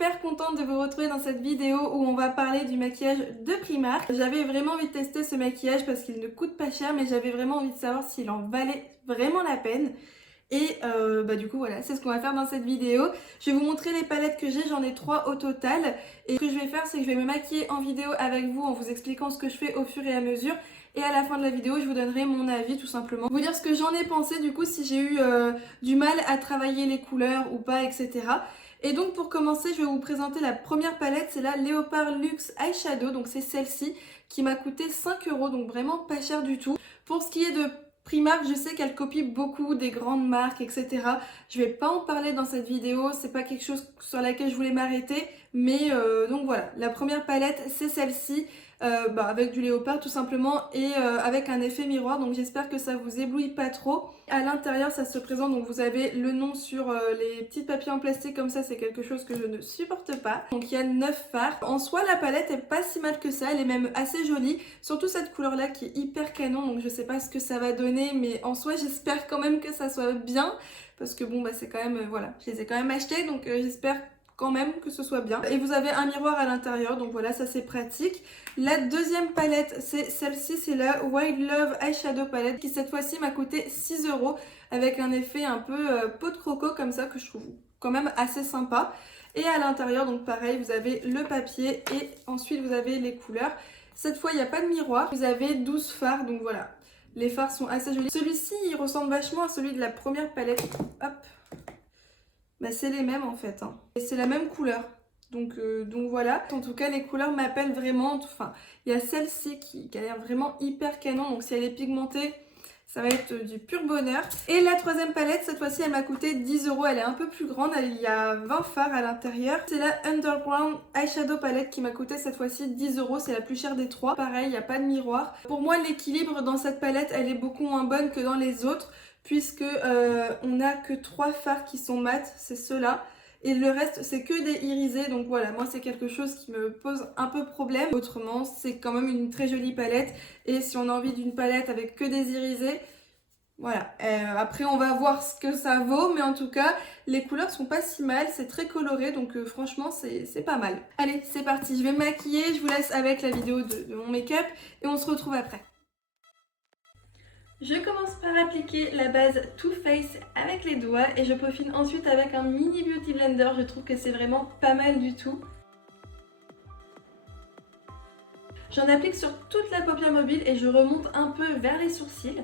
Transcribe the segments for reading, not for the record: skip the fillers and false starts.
hyper contente de vous retrouver dans cette vidéo où on va parler du maquillage de Primark. J'avais vraiment envie de tester ce maquillage parce qu'il ne coûte pas cher, mais j'avais vraiment envie de savoir s'il en valait vraiment la peine. Et du coup voilà, c'est ce qu'on va faire dans cette vidéo. Je vais vous montrer les palettes que j'ai, j'en ai 3 au total. Et ce que je vais faire, c'est que je vais me maquiller en vidéo avec vous en vous expliquant ce que je fais au fur et à mesure. Et à la fin de la vidéo, je vous donnerai mon avis tout simplement. Vous dire ce que j'en ai pensé du coup, si j'ai eu du mal à travailler les couleurs ou pas, etc. Et donc pour commencer, je vais vous présenter la première palette, c'est la Léopard Luxe Eyeshadow. Donc c'est celle-ci qui m'a coûté 5 €, donc vraiment pas cher du tout. Pour ce qui est de Primark, je sais qu'elle copie beaucoup des grandes marques, etc. Je vais pas en parler dans cette vidéo, c'est pas quelque chose sur laquelle je voulais m'arrêter, mais donc voilà, la première palette c'est celle-ci, avec du léopard tout simplement et avec un effet miroir, donc j'espère que ça vous éblouit pas trop. À l'intérieur ça se présente, donc vous avez le nom sur les petits papiers en plastique comme ça, c'est quelque chose que je ne supporte pas. Donc il y a 9 fards. En soi la palette est pas si mal que ça, elle est même assez jolie, surtout cette couleur là qui est hyper canon, donc je sais pas ce que ça va donner, mais en soi j'espère quand même que ça soit bien, parce que bon c'est quand même, voilà, je les ai quand même achetés, donc j'espère quand même que ce soit bien. Et vous avez un miroir à l'intérieur, donc voilà, ça c'est pratique. La deuxième palette, c'est celle-ci, c'est la Wild Love Eyeshadow Palette, qui cette fois-ci m'a coûté 6 € avec un effet un peu peau de croco comme ça, que je trouve quand même assez sympa. Et à l'intérieur, donc pareil, vous avez le papier et ensuite vous avez les couleurs. Cette fois, il n'y a pas de miroir. Vous avez 12 fards, donc voilà. Les fards sont assez jolis. Celui-ci, il ressemble vachement à celui de la première palette. Hop. C'est les mêmes en fait, hein. Et c'est la même couleur. Donc voilà. En tout cas, les couleurs m'appellent vraiment. Enfin, il y a celle-ci qui a l'air vraiment hyper canon. Donc si elle est pigmentée, ça va être du pur bonheur. Et la troisième palette, cette fois-ci, elle m'a coûté 10 €. Elle est un peu plus grande. Il y a 20 fards à l'intérieur. C'est la Underground Eyeshadow Palette qui m'a coûté cette fois-ci 10 €. C'est la plus chère des trois. Pareil, il n'y a pas de miroir. Pour moi, l'équilibre dans cette palette, elle est beaucoup moins bonne que dans les autres, puisque on n'a que 3 fards qui sont mat, c'est ceux-là. Et le reste, c'est que des irisés. Donc voilà, moi c'est quelque chose qui me pose un peu problème. Autrement, c'est quand même une très jolie palette. Et si on a envie d'une palette avec que des irisés, voilà. Après, on va voir ce que ça vaut. Mais en tout cas, les couleurs sont pas si mal. C'est très coloré. Donc franchement, c'est pas mal. Allez, c'est parti. Je vais me maquiller. Je vous laisse avec la vidéo de mon make-up. Et on se retrouve après. Je commence par appliquer la base Too Faced avec les doigts et je peaufine ensuite avec un mini beauty blender. Je trouve que c'est vraiment pas mal du tout. J'en applique sur toute la paupière mobile et je remonte un peu vers les sourcils.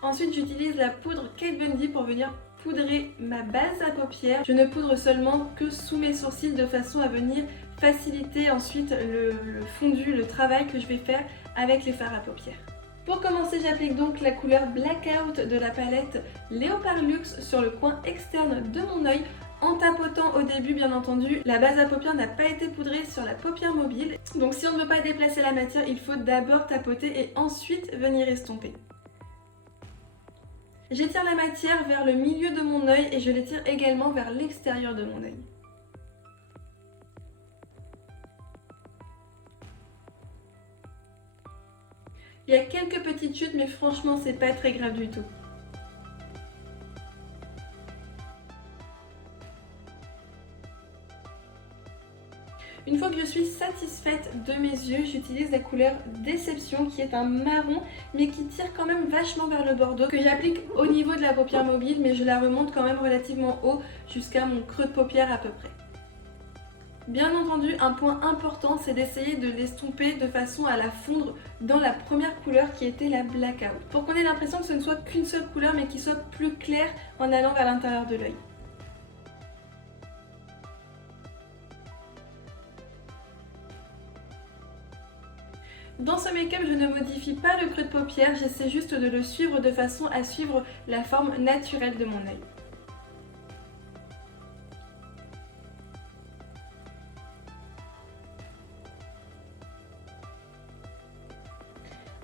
Ensuite, j'utilise la poudre Kate Von D pour venir poudrer ma base à paupières. Je ne poudre seulement que sous mes sourcils de façon à venir faciliter ensuite le fondu, le travail que je vais faire avec les fards à paupières. Pour commencer, j'applique donc la couleur Blackout de la palette Léopard Luxe sur le coin externe de mon œil en tapotant au début, bien entendu. La base à paupières n'a pas été poudrée sur la paupière mobile. Donc si on ne veut pas déplacer la matière, il faut d'abord tapoter et ensuite venir estomper. J'étire la matière vers le milieu de mon œil et je l'étire également vers l'extérieur de mon œil. Il y a quelques petites chutes, mais franchement, c'est pas très grave du tout. Une fois que je suis satisfaite de mes yeux, j'utilise la couleur Déception qui est un marron mais qui tire quand même vachement vers le bordeaux, que j'applique au niveau de la paupière mobile, mais je la remonte quand même relativement haut jusqu'à mon creux de paupière à peu près. Bien entendu, un point important, c'est d'essayer de l'estomper de façon à la fondre dans la première couleur qui était la Blackout, pour qu'on ait l'impression que ce ne soit qu'une seule couleur mais qu'il soit plus clair en allant vers l'intérieur de l'œil. Dans ce make-up, je ne modifie pas le creux de paupière, j'essaie juste de le suivre de façon à suivre la forme naturelle de mon œil.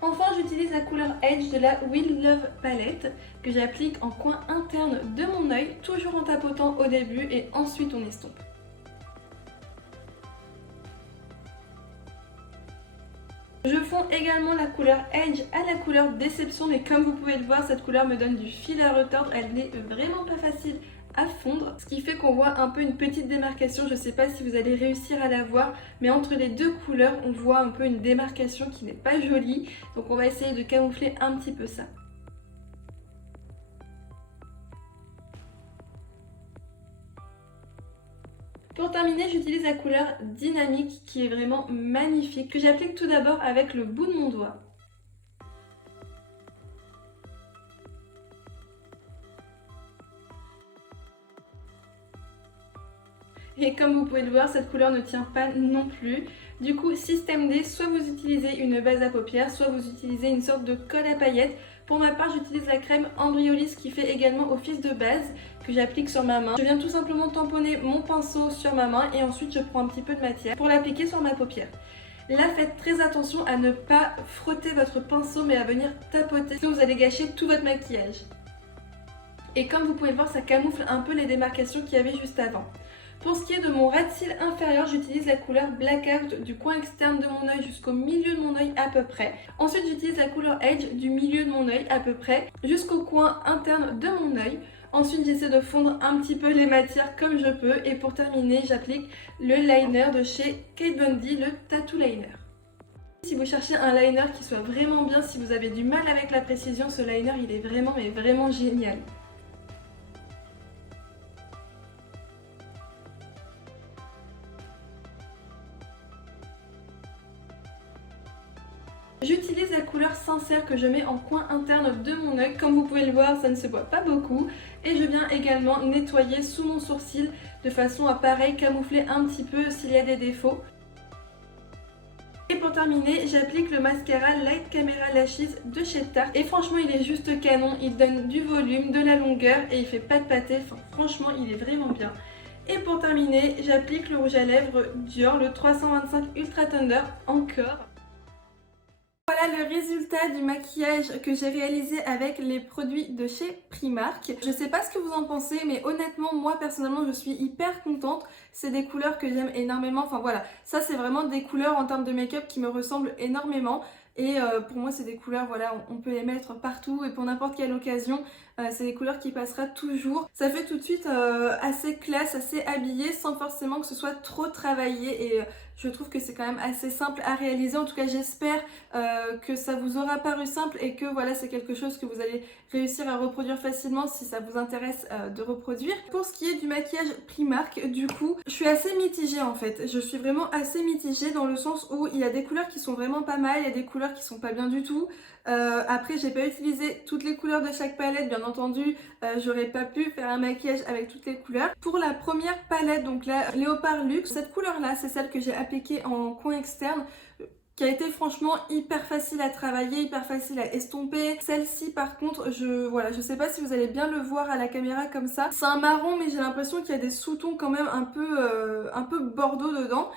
Enfin, j'utilise la couleur Edge de la Wild Love Palette que j'applique en coin interne de mon œil, toujours en tapotant au début et ensuite on estompe. Je fonds également la couleur Edge à la couleur Déception, mais comme vous pouvez le voir, cette couleur me donne du fil à retordre, elle n'est vraiment pas facile à fondre, ce qui fait qu'on voit un peu une petite démarcation. Je sais pas si vous allez réussir à la voir, mais entre les deux couleurs on voit un peu une démarcation qui n'est pas jolie, donc on va essayer de camoufler un petit peu ça. Pour terminer, j'utilise la couleur Dynamique qui est vraiment magnifique, que j'applique tout d'abord avec le bout de mon doigt. Et comme vous pouvez le voir, cette couleur ne tient pas non plus. Du coup, système D, soit vous utilisez une base à paupières, soit vous utilisez une sorte de colle à paillettes. Pour ma part, j'utilise la crème Embryolisse qui fait également office de base, que j'applique sur ma main. Je viens tout simplement tamponner mon pinceau sur ma main et ensuite je prends un petit peu de matière pour l'appliquer sur ma paupière. Là, faites très attention à ne pas frotter votre pinceau mais à venir tapoter, sinon vous allez gâcher tout votre maquillage. Et comme vous pouvez le voir, ça camoufle un peu les démarcations qu'il y avait juste avant. Pour ce qui est de mon ras de cils inférieur, j'utilise la couleur Blackout du coin externe de mon œil jusqu'au milieu de mon œil à peu près. Ensuite, j'utilise la couleur Edge du milieu de mon œil à peu près jusqu'au coin interne de mon œil. Ensuite, j'essaie de fondre un petit peu les matières comme je peux. Et pour terminer, j'applique le liner de chez Kate Von D, le Tattoo Liner. Si vous cherchez un liner qui soit vraiment bien, si vous avez du mal avec la précision, ce liner il est vraiment mais vraiment génial. J'utilise la couleur Sincère que je mets en coin interne de mon œil. Comme vous pouvez le voir, ça ne se voit pas beaucoup. Et je viens également nettoyer sous mon sourcil de façon à pareil camoufler un petit peu s'il y a des défauts. Et pour terminer, j'applique le mascara Light Camera Lashes de chez Tarte. Et franchement, il est juste canon. Il donne du volume, de la longueur et il fait pas de pâté. Enfin, franchement, il est vraiment bien. Et pour terminer, j'applique le rouge à lèvres Dior, le 325 Ultra Thunder encore. Voilà le résultat du maquillage que j'ai réalisé avec les produits de chez Primark. Je sais pas ce que vous en pensez, mais honnêtement, moi personnellement, je suis hyper contente. C'est des couleurs que j'aime énormément. Enfin voilà, ça c'est vraiment des couleurs en termes de make-up qui me ressemblent énormément. Et pour moi, c'est des couleurs, voilà, on peut les mettre partout et pour n'importe quelle occasion. C'est des couleurs qui passera toujours. Ça fait tout de suite assez classe, assez habillé sans forcément que ce soit trop travaillé. Et je trouve que c'est quand même assez simple à réaliser. En tout cas, j'espère que ça vous aura paru simple et que voilà, c'est quelque chose que vous allez réussir à reproduire facilement si ça vous intéresse de reproduire. Pour ce qui est du maquillage Primark, du coup, je suis assez mitigée en fait. Je suis vraiment assez mitigée dans le sens où il y a des couleurs qui sont vraiment pas mal, il y a des couleurs qui sont pas bien du tout. Après, j'ai pas utilisé toutes les couleurs de chaque palette, bien entendu, j'aurais pas pu faire un maquillage avec toutes les couleurs. Pour la première palette, donc la Léopard Luxe, cette couleur là, c'est celle que j'ai appliquée en coin externe, qui a été franchement hyper facile à travailler, hyper facile à estomper. Celle-ci par contre, je sais pas si vous allez bien le voir à la caméra comme ça. C'est un marron mais j'ai l'impression qu'il y a des sous-tons quand même un peu bordeaux dedans.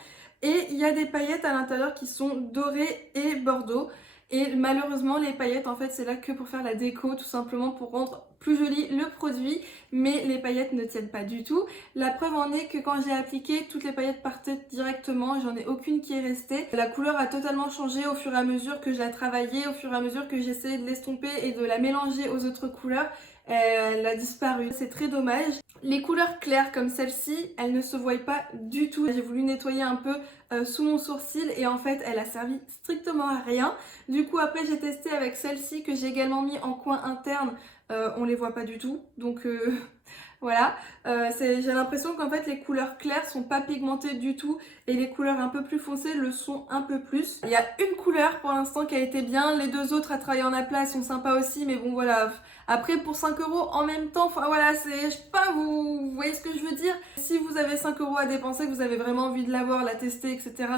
Et il y a des paillettes à l'intérieur qui sont dorées et bordeaux. Et malheureusement les paillettes en fait c'est là que pour faire la déco, tout simplement pour rendre plus joli le produit, mais les paillettes ne tiennent pas du tout. La preuve en est que quand j'ai appliqué, toutes les paillettes partaient directement, j'en ai aucune qui est restée. La couleur a totalement changé au fur et à mesure que je la travaillais, au fur et à mesure que j'essayais de l'estomper et de la mélanger aux autres couleurs. Elle a disparu, c'est très dommage. Les couleurs claires comme celle-ci, elles ne se voient pas du tout. J'ai voulu nettoyer un peu sous mon sourcil et en fait elle a servi strictement à rien. Du coup après j'ai testé avec celle-ci que j'ai également mis en coin interne, on les voit pas du tout, donc voilà. J'ai l'impression qu'en fait les couleurs claires sont pas pigmentées du tout et les couleurs un peu plus foncées le sont un peu plus. Il y a une couleur pour l'instant qui a été bien, les deux autres à travailler en aplat sont sympas aussi, mais bon voilà. Après pour 5 € en même temps, enfin voilà, je sais pas, vous voyez ce que je veux dire? Si vous avez 5 € à dépenser, que vous avez vraiment envie de l'avoir, la tester, etc.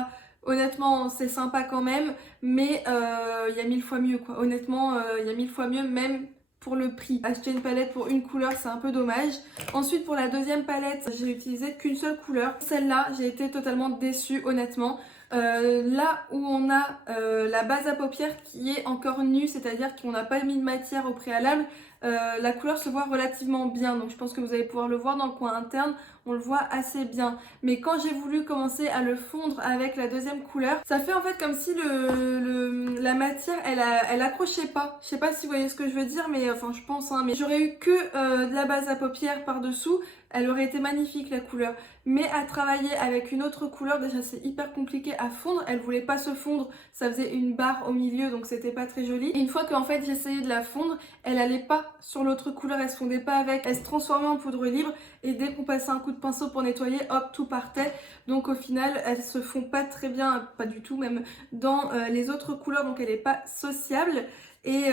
Honnêtement, c'est sympa quand même, mais il y a 1000 fois mieux quoi. Honnêtement, il y a 1000 fois mieux même pour le prix. Acheter une palette pour une couleur, c'est un peu dommage. Ensuite, pour la deuxième palette, j'ai utilisé qu'une seule couleur. Celle-là, j'ai été totalement déçue, honnêtement. Là où on a la base à paupières qui est encore nue, c'est-à-dire qu'on n'a pas mis de matière au préalable, la couleur se voit relativement bien. Donc je pense que vous allez pouvoir le voir dans le coin interne, on le voit assez bien. Mais quand j'ai voulu commencer à le fondre avec la deuxième couleur, ça fait en fait comme si la matière elle accrochait pas. Je sais pas si vous voyez ce que je veux dire, mais enfin je pense, hein, mais j'aurais eu que de la base à paupières par-dessous, elle aurait été magnifique la couleur. Mais à travailler avec une autre couleur, déjà c'est hyper compliqué à fondre, elle voulait pas se fondre, ça faisait une barre au milieu donc c'était pas très joli. Et une fois qu'en fait j'essayais de la fondre, elle allait pas sur l'autre couleur, elle se fondait pas avec, elle se transformait en poudre libre et dès qu'on passait un coup de pinceau pour nettoyer, hop, tout partait. Donc au final, elles se font pas très bien, pas du tout même, dans les autres couleurs, donc elle est pas sociable. Et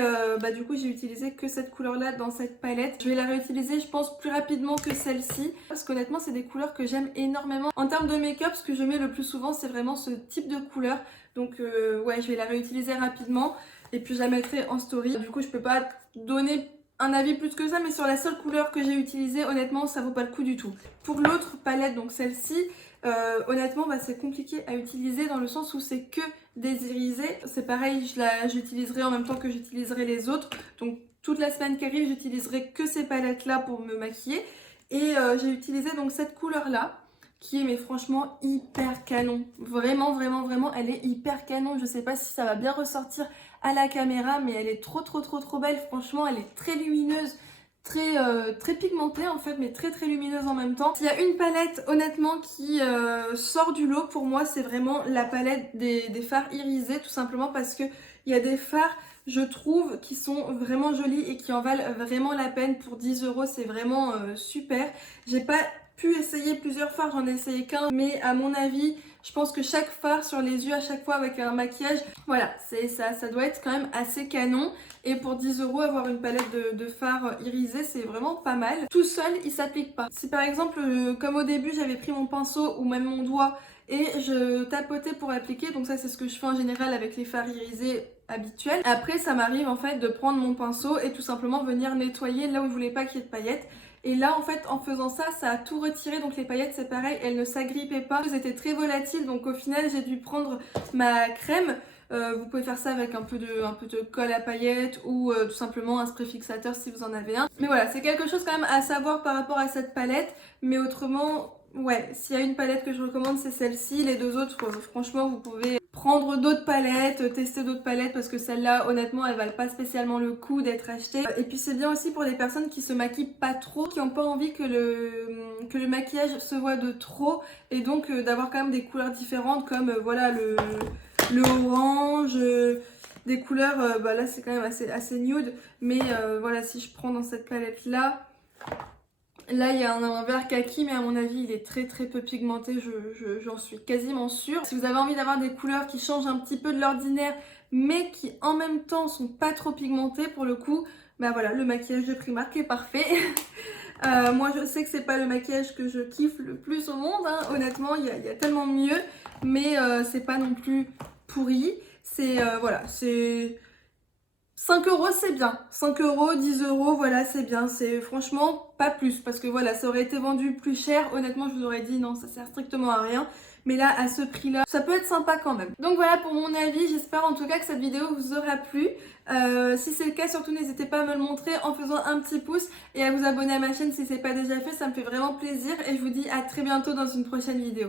du coup j'ai utilisé que cette couleur là dans cette palette. Je vais la réutiliser je pense plus rapidement que celle-ci parce qu'honnêtement c'est des couleurs que j'aime énormément. En termes de make-up, ce que je mets le plus souvent c'est vraiment ce type de couleur. Donc ouais, je vais la réutiliser rapidement et puis je la mettrai en story. Du coup je peux pas donner un avis plus que ça, mais sur la seule couleur que j'ai utilisée, honnêtement ça vaut pas le coup du tout. Pour l'autre palette, donc celle-ci, honnêtement c'est compliqué à utiliser dans le sens où c'est que des irisés. C'est pareil, j'utiliserai en même temps que j'utiliserai les autres. Donc toute la semaine qui arrive, j'utiliserai que ces palettes là pour me maquiller. Et j'ai utilisé donc cette couleur là qui est mais franchement hyper canon. Vraiment, vraiment, vraiment, elle est hyper canon. Je sais pas si ça va bien ressortir à la caméra, mais elle est trop belle. Franchement, elle est très lumineuse. Très pigmentée en fait, mais très lumineuse en même temps. S'il y a une palette honnêtement qui sort du lot pour moi, c'est vraiment la palette des fards irisés, tout simplement parce que il y a des fards, je trouve, qui sont vraiment jolis et qui en valent vraiment la peine. Pour 10 €, c'est vraiment super. J'ai pas pu essayer plusieurs fards, j'en ai essayé qu'un, mais à mon avis, je pense que chaque fard sur les yeux à chaque fois avec un maquillage, voilà, c'est ça doit être quand même assez canon. Et pour 10 € avoir une palette de fards irisés, c'est vraiment pas mal. Tout seul, il s'applique pas. Si par exemple, comme au début, j'avais pris mon pinceau ou même mon doigt et je tapotais pour appliquer, donc ça c'est ce que je fais en général avec les fards irisés habituels. Après, ça m'arrive en fait de prendre mon pinceau et tout simplement venir nettoyer là où je voulais pas qu'il y ait de paillettes. Et là en fait en faisant ça, ça a tout retiré, donc les paillettes c'est pareil, elles ne s'agrippaient pas, elles étaient très volatiles, donc au final j'ai dû prendre ma crème. Vous pouvez faire ça avec un peu de colle à paillettes ou tout simplement un spray fixateur si vous en avez un. Mais voilà, c'est quelque chose quand même à savoir par rapport à cette palette, mais autrement, ouais, s'il y a une palette que je recommande c'est celle-ci. Les deux autres, franchement vous pouvez prendre d'autres palettes, tester d'autres palettes parce que celles-là honnêtement elles valent pas spécialement le coup d'être achetées. Et puis c'est bien aussi pour les personnes qui se maquillent pas trop, qui n'ont pas envie que le maquillage se voit de trop et donc d'avoir quand même des couleurs différentes comme voilà le orange, des couleurs, là c'est quand même assez nude, mais voilà, si je prends dans cette palette là il y a un vert kaki, mais à mon avis il est très peu pigmenté, j'en suis quasiment sûre. Si vous avez envie d'avoir des couleurs qui changent un petit peu de l'ordinaire mais qui en même temps sont pas trop pigmentées, pour le coup, voilà, le maquillage de Primark est parfait. Moi je sais que c'est pas le maquillage que je kiffe le plus au monde, hein. Honnêtement il y a tellement mieux, mais c'est pas non plus pourri. C'est voilà, c'est 5 € c'est bien, 5 €, 10 €, voilà c'est bien, c'est franchement pas plus parce que voilà ça aurait été vendu plus cher, honnêtement je vous aurais dit non ça sert strictement à rien, mais là à ce prix là ça peut être sympa quand même. Donc voilà pour mon avis, j'espère en tout cas que cette vidéo vous aura plu. Si c'est le cas surtout n'hésitez pas à me le montrer en faisant un petit pouce et à vous abonner à ma chaîne si c'est pas déjà fait, ça me fait vraiment plaisir et je vous dis à très bientôt dans une prochaine vidéo.